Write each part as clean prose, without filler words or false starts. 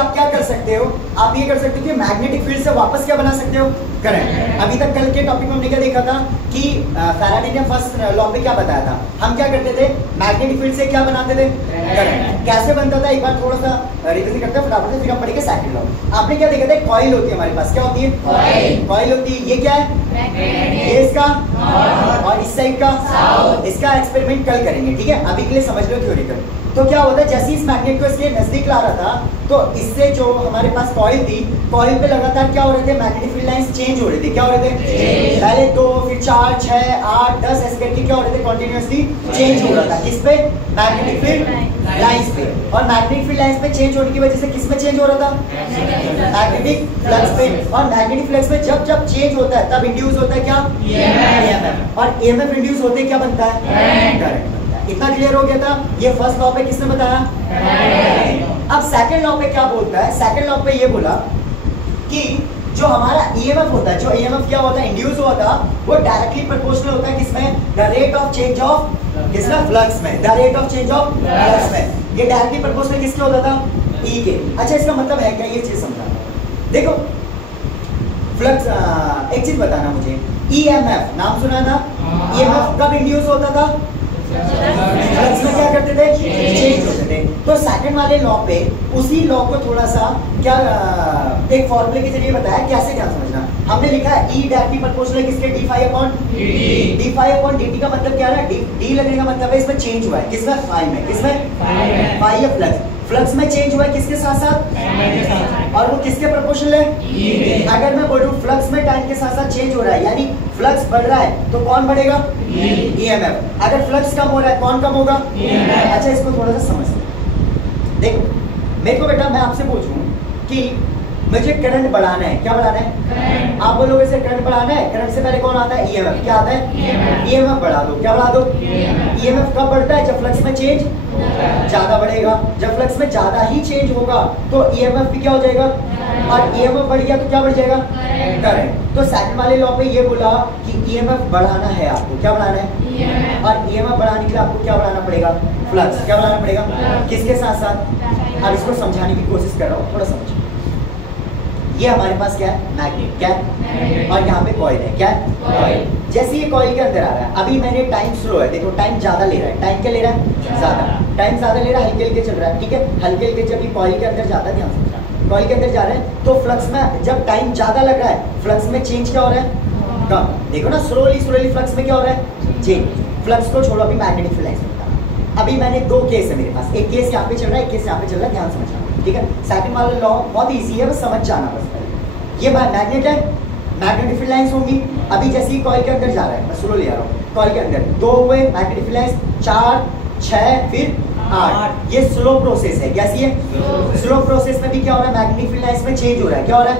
आप क्या कर सकते हो, आप ये कर सकते हो कि मैग्नेटिक फील्ड से वापस क्या बना सकते हो, करंट। अभी तक कल के टॉपिक में हमने क्या देखा था कि फैराडे ने फर्स्ट लॉ पे क्या बताया था, हम क्या करते थे, मैग्नेटिक फील्ड से क्या बनाते थे, करंट। कैसे बनता था एक बार थोड़ा सा रिविजन करते हैं फटाफट से, फिर हम पढ़ेंगे सेकंड लॉ। आपने क्या देखा था, कॉइल होती है हमारे पास, क्या होती है, कॉइल होती है। ये क्या है, ये इसका और इस साइड का, इसका एक्सपेरिमेंट कल करेंगे, ठीक है। अभी के लिए समझ लो थ्योरिकल। तो क्या होता है, जैसे इस मैग्नेट को इसके नजदीक ला रहा था तो इससे जो हमारे पास कॉइल थी, कॉइल पे लगातार क्या हो रहे थे, मैग्नेटिक फील्ड लाइंस चेंज हो रहे थे। क्या हो रहे थे, पहले 2 फिर 4 6 8 10 ऐसे करके क्या हो रहे थे, कंटिन्यूअसली चेंज हो रहा था। किस पे, मैग्नेटिक फील्ड लाइंस पे। और मैग्नेटिक फील्ड लाइंस पे चेंज होने की वजह से किस में चेंज हो रहा था, मैग्नेटिक फ्लक्स पे। और मैग्नेटिक फ्लक्स में जब जब चेंज होता है तब इंड्यूस होता है क्या, ईएमएफ। और ईएमएफ इंड्यूस होते क्या बनता है, करंट। इतना क्लियर हो गया था। ये फर्स्ट लॉ पे किसने बताया, अब सेकंड लॉ पे क्या बोलता है, सेकंड लॉ पे ये बोला कि जो हमारा ईएमएफ होता है, जो ईएमएफ क्या होता है, इंड्यूस हुआ था, वो डायरेक्टली प्रोपोर्शनल होता है किसमें, the rate of change of किसमें, फ्लक्स में। The rate of change of flux में ये डायरेक्टली प्रोपोर्शनल किसके होता था, ई के। अच्छा इसका मतलब है क्या, ये चीज समझा। देखो फ्लक्स, एक चीज बताना मुझे, ईएमएफ नाम सुना था, ईएमएफ कब इंड्यूस होता था, फ्लक्स में क्या करते थे, चेंज होते थे। तो सेकंड वाले लॉ पे उसी लॉ को थोड़ा सा क्या एक फॉर्मूले के जरिए बताया, कैसे क्या समझना। हमने लिखा है E डायरेक्टली प्रोपोर्शनल किसके, d∅/dt का मतलब क्या है, d लगने का मतलब है इसमें चेंज हुआ है, किसमें, फाई में। किसमें, फाई है फ्लक्स, फ्लक्स में चेंज हुआ है किसके साथ साथ, और वो किसके प्रोपोर्शनल है। अगर मैं बोलूं फ्लक्स में टाइम के साथ साथ चेंज हो रहा है, यानी फ्लक्स बढ़ रहा है तो कौन बढ़ेगा, ईएमएफ। अगर फ्लक्स कम हो रहा है कौन कम होगा, अच्छा इसको थोड़ा सा समझ देखो। मेरे को बेटा मैं आपसे पूछूं कि मुझे करंट बढ़ाना है, क्या बढ़ाना है, आप बोलोगे से करंट बढ़ाना है, करंट से पहले कौन आता है, ईएमएफ। क्या आता है, ईएमएफ बढ़ा दो। क्या बढ़ा दो, ईएमएफ कब बढ़ता है, जब फ्लक्स में चेंज ज्यादा बढ़ेगा। जब फ्लक्स में ज्यादा ही चेंज होगा तो ईएमएफ भी क्या हो जाएगा, और ईएमएफ बढ़ गया तो क्या बढ़ जाएगा, करंट। तो सेकंड वाले लॉ पे ये बोला कि ईएमएफ बढ़ाना है आपको, क्या बढ़ाना है, और ईएमएफ बढ़ाने के लिए आपको क्या बढ़ाना पड़ेगा, फ्लक्स। क्या बढ़ाना पड़ेगा, किसके साथ साथ। अब इसको समझाने की कोशिश कर रहा हूँ, थोड़ा समझिए। ये हमारे पास क्या है, मैग्नेट, क्या है, और यहाँ पे कॉइल है, क्या है, कॉइल। जैसे ये कॉइल के अंदर आ रहा है, अभी मैंने टाइम स्लो है, देखो टाइम ज्यादा ले रहा है, टाइम क्या ले रहा है, ज्यादा। टाइम ज्यादा ले रहा है, हल्के हल्के चल रहा है, ठीक है। हल्के हल्के जब ये कॉइल के अंदर जाता है, ध्यान से कॉइल के अंदर जा रहे हैं तो फ्लक्स में जब टाइम ज्यादा लग रहा है, फ्लक्स में चेंज क्या हो रहा है, कम। देखो ना स्लोली स्लोली फ्लक्स में क्या हो रहा है, चेंज। फ्लक्स को छोड़ो, अभी मैग्नेटिक फील्ड लाइंस में बता। अभी मैंने दो केस है मेरे पास, एक केस यहाँ पे चल रहा है, एक केस यहाँ पे चल रहा है, ध्यान समझना, ठीक है। सेकंड वाला लॉ बहुत ईजी है, बस समझ जाना बस। ये मैग्नेट है, मैग्नेटिक फील्ड लाइंस होंगी। अभी जैसे ही कॉइल के अंदर जा रहा है, मैं स्लो ले आ रहा हूँ, कॉइल के अंदर 2 हुए मैग्नेटिक फील्ड लाइंस, 4 6 फिर 8। ये स्लो प्रोसेस है, कैसी है, स्लो प्रोसेस में भी क्या हो रहा है, मैग्नेटिक फील्ड लाइंस में चेंज हो रहा है। क्या हो रहा है,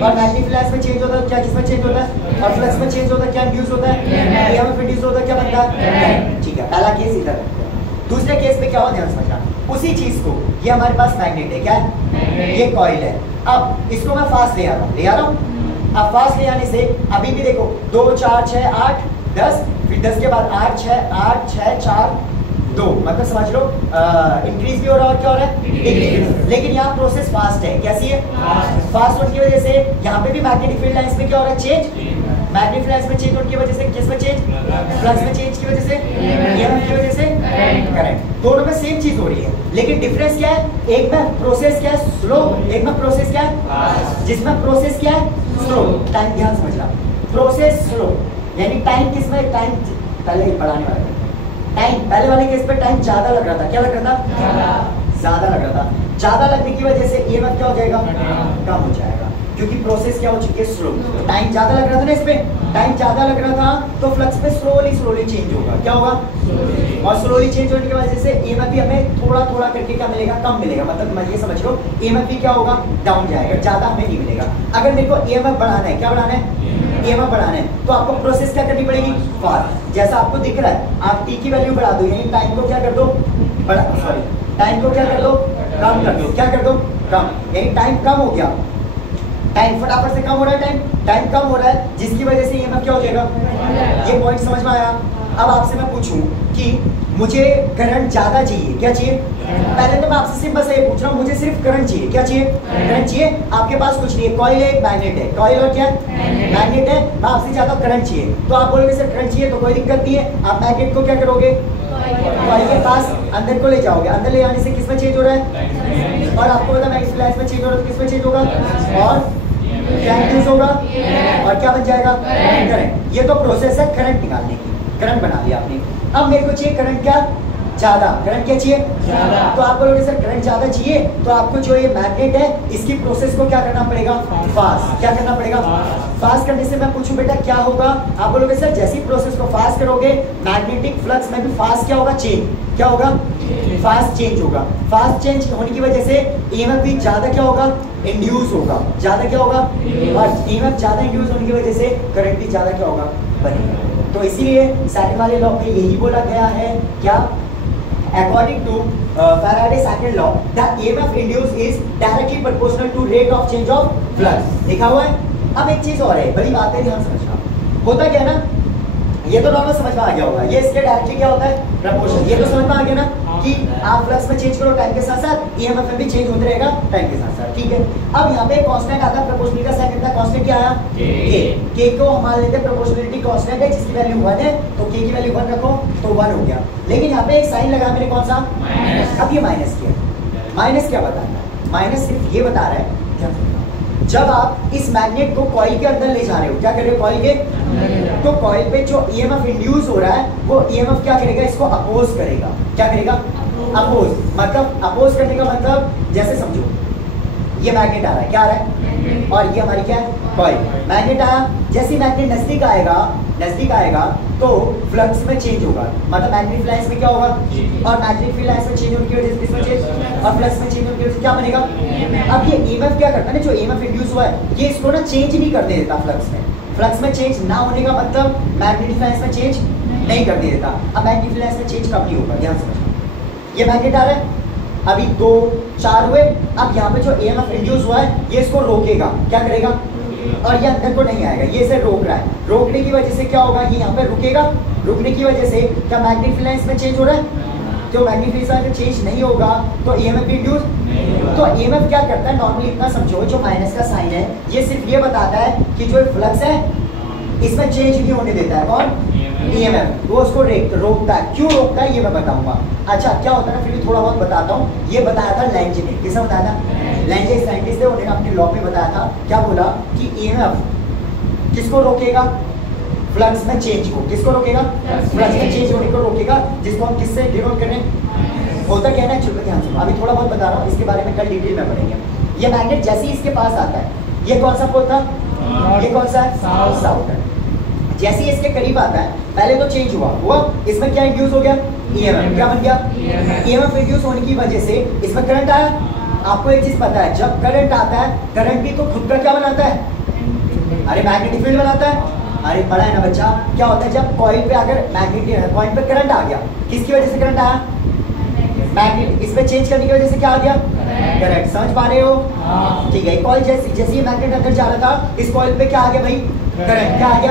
और मैग्नेटिक फील्ड लाइंस में चेंज होता है क्या, किसमें चेंज होता है, और फ्लक्स में चेंज होता है, क्या इंड्यूस होता है, ईएमएफ इंड्यूस होता है, क्या बनता है, ठीक है। पहला केस इधर। दूसरे केस में क्या हो, ध्यान समझना, उसी चीज को, ये हमारे पास मैग्नेट है, क्या है, ये कॉइल है। अब इसको मैं फास्ट ले आ रहा हूँ, अब फास्ट ले आने से अभी भी देखो 2 4 6 8 10, फिर 10 के बाद 8 6 4 2, मतलब समझ लो इंक्रीज भी हो रहा है और क्या हो रहा है, डिक्रीज। लेकिन यहाँ प्रोसेस फास्ट है, कैसी है, फास्ट होने की वजह से यहाँ पे भी मैग्नेटिक फील्ड लाइंस में क्या हो रहा है, चेंज। मैग्नेटिक फील्ड लाइंस में चेंज होने की वजह से किस में चेंज, फ्लक्स में चेंज की वजह से, ईएमएफ की वजह से करंट। दोनों में सेम चीज हो रही है, लेकिन डिफरेंस क्या है, एक में प्रोसेस क्या है, स्लो, एक में प्रोसेस क्या है, जिसमें प्रोसेस क्या है, स्लो। टाइम ध्यान समझना, प्रोसेस स्लो, यानी टाइम किसमें, टाइम पहले बढ़ाने वाला टाइम, पहले वाले केस पे टाइम ज्यादा लग रहा था, क्या लग रहा था, ज्यादा लग रहा था। ज्यादा लगने की वजह से ईएमएफ क्या हो जाएगा, कम हो जाएगा, क्योंकि प्रोसेस क्या हो चुकी है, स्लो। टाइम ज्यादा लग रहा था ना, इसमें टाइम ज्यादा लग रहा था तो फ्लक्स पे स्लोली स्लोली चेंज होगा, क्या होगा, और स्लोली चेंज होने की वजह से ईएमएफ भी हमें थोड़ा थोड़ा करके क्या मिलेगा, कम मिलेगा। मतलब ये समझ लो ईएमएफ भी क्या होगा, डाउन जाएगा, ज्यादा हमें नहीं मिलेगा। अगर मेरे को ईएमएफ बढ़ाना है, क्या बढ़ाना है, ईएमएफ बढ़ाना है, तो आपको प्रोसेस क्या करनी पड़ेगी, फास्ट। जैसा आपको दिख रहा है, आप टी की वैल्यू बढ़ा दो, यानी टाइम को क्या कर दो, टाइम को क्या कर दो, कम कर दो, क्या कर दो, कम, यानी टाइम कम हो गया, टाइम फटाफट से कम हो रहा है, टाइम कम हो रहा है, जिसकी वजह से ईएमएफ क्या हो जाएगा। ये पॉइंट समझ में आया। अब आपसे मैं पूछूं कि मुझे करंट ज्यादा चाहिए, क्या चाहिए? पहले तो मैं आपसे सिंपल से ये पूछ रहा हूँ, मुझे सिर्फ करंट चाहिए, क्या चाहिए? करंट चाहिए। आपके पास कुछ नहीं है, कॉइल है, एक मैग्नेट है, कॉइल और क्या मैग्नेट है। मैं आपसे चाहता हूँ करंट चाहिए, तो आप बोलोगे सर करंट चाहिए तो कोई दिक्कत नहीं है। आप मैग्नेट को क्या करोगे? कॉइल के पास अंदर को ले जाओगे, अंदर ले जाने से किस में चेंज हो रहा है? और आपको पता मैग्नेटिक फ्लक्स में चेंज हो रहा है तो किस में चेंज होगा? और क्या इंड्यूस होगा और क्या बन जाएगा? करंट। ये तो प्रोसेस है करंट निकालने की, करंट बना लिया आपने। अब मेरे को चाहिए करंट क्या? ज्यादा। करंट क्या चाहिए? ज्यादा। तो आप बोलोगे सर करंट ज्यादा चाहिए तो आपको जो ये मैग्नेट है इसकी प्रोसेस को क्या करना पड़ेगा? फास्ट। क्या करना पड़ेगा? फास्ट करने से मैं पूछूं बेटा क्या होगा? आप बोलोगे सर जैसी प्रोसेस को फास्ट करोगे मैग्नेटिक फ्लक्स में भी फास्ट क्या होगा? चेंज। क्या होगा? फास्ट चेंज होगा। फास्ट चेंज होने की वजह से ईएमएफ भी ज्यादा क्या होगा? इंड्यूस होगा। ज्यादा क्या होगा? और ईएमएफ ज्यादा इंड्यूस होने की वजह से करंट भी ज्यादा क्या होगा? बनेगा। तो इसीलिए सेकंड वाले लॉ में यही बोला गया है क्या? According to Faraday's second law, the EMF induced is directly proportional to rate of change of flux. लिखा हुआ है। अब एक चीज और है, बड़ी बात है, ध्यान समझना। होता क्या है ना, ये तो नॉर्मल समझ में आ गया होगा, ये इसके डायरेक्टली क्या होता है? प्रपोर्शनल। ये तो समझ में आ गया ना कि आप फ्लक्स में चेंज करो टाइम के साथ साथ, ईएमएफ में भी चेंज होते रहेगा टाइम के साथ साथ, ठीक है। अब यहाँ पे कांस्टेंट आता है प्रोपोर्शनल का, सेकंड का कांस्टेंट क्या आया? के को हम मान लेते हैं प्रोपोर्शनलिटी कांस्टेंट है जिसकी वैल्यू 1 है, तो के की वैल्यू 1 रखो तो 1 हो गया। लेकिन यहाँ पे एक साइन लगा मैंने, कौन सा? अब ये माइनस किया। माइनस क्या बता रहा है? माइनस सिर्फ ये बता रहा है जब आप इस मैग्नेट को कॉइल के अंदर ले जा रहे हो, क्या कर रहे हो? कॉइल के, तो कॉइल पे जो ईएमएफ इंड्यूस हो रहा है वो ईएमएफ क्या करेगा? इसको अपोज करेगा। क्या करेगा? अपोज। मतलब अपोज करने का मतलब जैसे समझो ये मैग्नेट आ रहा है, क्या आ रहा है? और ये हमारी क्या है? कॉइल। मैग्नेट आया, जैसे मैग्नेट नजदीक आएगा तो फ्लक्स में चेंज होगा, मतलब मैग्नेटिक फ्लक्स में क्या होगा? और मैग्नेटिक फ्लक्स में चेंज होने की वजह से किसमें चेंज? और फ्लक्स में चेंज होने की वजह से क्या बनेगा? अब ये ईएमएफ क्या करता है ना, जो ईएमएफ इंड्यूस हुआ है ये इसको ना चेंज नहीं करने देता फ्लक्स में। फ्लक्स में चेंज ना होने का मतलब मैग्नेटिक फ्लक्स में चेंज नहीं करने देता। अब मैग्नेटिक फ्लक्स में चेंज कब नहीं होगा? ध्यान समझना। ये मैग्नेट आ रहा है, अभी 2 4 हुए, अब यहाँ पे जो ईएमएफ इंड्यूस हुआ है ये इसको रोकेगा। क्या करेगा? और ये अंदर को नहीं आएगा, ये इसे रोक रहा है। रोकने की वजह से क्या होगा? ये यहाँ पे रुकेगा। रुकने की वजह से क्या मैग्नेटिक फ्लक्स में चेंज हो रहा है? तो मैग्नेटिक फ्लक्स में चेंज नहीं होगा तो ईएमएफ इंड्यूस। तो ईएमएफ क्या करता है? नॉर्मली इतना समझो, जो माइनस का साइन है ये सिर्फ ये बताता है कि जो फ्लक्स है इसमें चेंज नहीं होने देता है। कौन? ईएमएफ। वो उसको रोकता है। क्यों रोकता है ये मैं बताऊंगा। अच्छा क्या होता है ना, फिर भी थोड़ा बहुत बताता हूँ। ये बताया था लेंज ने। किसने बताया था? लेंज साइंटिस्ट थे, उन्होंने अपने लॉ में बताया था। क्या बोला कि ईएमएफ किसको रोकेगा? फ्लक्स में चेंज को। किसको रोकेगा? फ्लक्स में चेंज होने को रोकेगा, जिसको हम किससे डिनोट करें? होता क्या है ना, चलो ध्यान सुनो, अभी थोड़ा बहुत बता रहा हूँ, इसके बारे में कल डिटेल में पढ़ेंगे। ये मैग्नेट जैसे ही इसके पास आता है, ये कौन सा पोल था? ये कौन सा है? साउथ है। जैसे ही इसके करीब आता है, पहले तो चेंज हुआ, इसमें क्या इंड्यूस हो गया? ईएमएफ। क्या बन गया? ईएमएफ इंड्यूस होने की वजह से इसमें करंट आया। आपको एक चीज पता है, जब करंट आता है, करंट भी तो खुद का क्या बनाता है? अरे मैग्नेटिक फील्ड बनाता है। अरे पढ़ा है ना बच्चा, क्या होता है जब कॉइल पे अगर मैग्नेटिक कॉइल पे करंट आ गया, किसकी वजह से करंट आया? मैग्नेट। इसमें चेंज करने की वजह से क्या आ गया? करंट। समझ पा रहे हो? ठीक है। कॉइल जैसे ये मैग्नेट अंदर जा रहा था, इस कॉइल पे क्या आ गया भाई? करंट। क्या आ गया?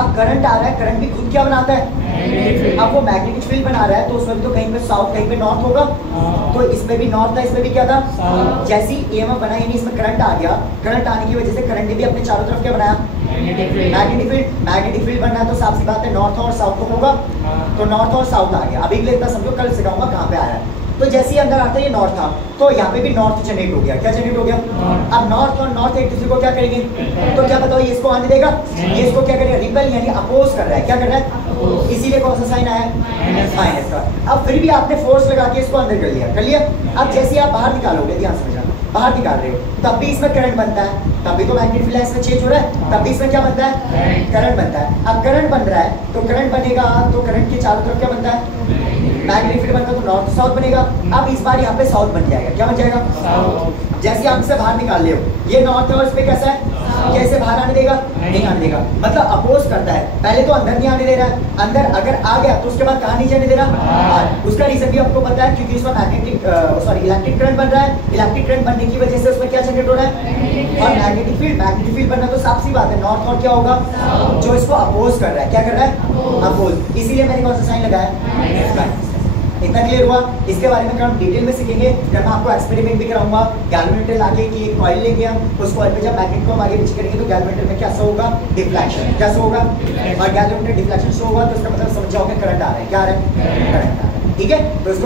अब करंट आ रहा है, करंट भी खुद क्या बनाता है? अब वो मैग्नेटिक फील्ड बना रहा है तो उसमें भी तो कहीं पे साउथ कहीं पे नॉर्थ होगा। तो इसमें भी नॉर्थ था, इसमें भी क्या था? जैसी ईएमएफ बना, यानी इसमें करंट आ गया, करंट आने की वजह से करंट ने भी अपने चारों तरफ क्या बनाया? Magnetic field. मैग्नेटिक फील्ड बनना है तो साफ सी बात है नॉर्थ और साउथ को होगा, तो नॉर्थ और साउथ आ गया। अभी इतना समझो, कल सिखाऊंगा कहाँ पे आया है। तो जैसे ही अंदर आता है ये नॉर्थ था, तो यहाँ पे भी नॉर्थ जनरेट हो गया। क्या जनरेट हो गया? अब नॉर्थ और नॉर्थ एक दूसरे को क्या करेंगे? तो क्या बताओ, ये इसको आने देगा, ये इसको क्या करेगा? रिपेल यानी अपोज कर रहा है। क्या कर रहा है? इसीलिए कौन सा साइन आया? माइनस का। अब फिर भी आपने फोर्स लगा के इसको अंदर कर लिया। अब जैसे आप बाहर निकालोगे, ध्यान समझना, बाहर निकाल रहे हो तब भी इसमें करंट बनता है, तब भी तो मैग्नेटिक फील्ड इसमें चेंज हो रहा है, तब भी इसमें क्या बनता है? करंट बनता है। अब करंट बन रहा है तो करंट बनेगा, तो करंट के चारों तरफ क्या बनता है? मैग्नेटिक फील्ड बनता है, तो नॉर्थ साउथ बनेगा। अब इस बार यहाँ पे साउथ बन जाएगा। क्या बन जाएगा? साउथ। जैसे आप इसे बाहर निकाल ले हो, ये नॉर्थ है और इस पे कैसा है? कैसे बाहर आने देगा? नहीं आने देगा, मतलब अपोज करता है। पहले तो अंदर नहीं आने दे रहा है, अंदर अगर आ गया तो उसके बाद कहाँ नहीं जाने दे रहा? उसका रीजन भी आपको पता है, क्योंकि उसमें इलेक्ट्रिक करंट बन रहा है। इलेक्ट्रिक करंट बनने की वजह से उसमें क्या जनरेट हो रहा है? और मैग्नेटिक फील्ड बनना तो साफ सी बात है, नॉर्थ और क्या होगा? जो इसको अपोज कर रहा है। क्या कर रहा है? अपोज। इसीलिए मैंने कौन सा साइन लगाया? इतना क्लियर हुआ? इसके बारे में हम डिटेल में सीखेंगे जब मैं आपको एक्सपेरिमेंट भी कराऊंगा। गैल्वेनोमीटर लाके कि एक कॉइल लेंगे हम, उस कॉइल पे जब मैग्नेट को हम आगे पीछे करेंगे तो गैल्वेनोमीटर में क्या शो होगा? डिफ्लेक्शन। क्या शो होगा? और गैल्वेनोमीटर डिफ्लेक्शन शो होगा तो इसका मतलब समझ जाओगे करंट आ रहा है। क्या आ रहा है? करंट आ रहा है। ठीक है, तो इसको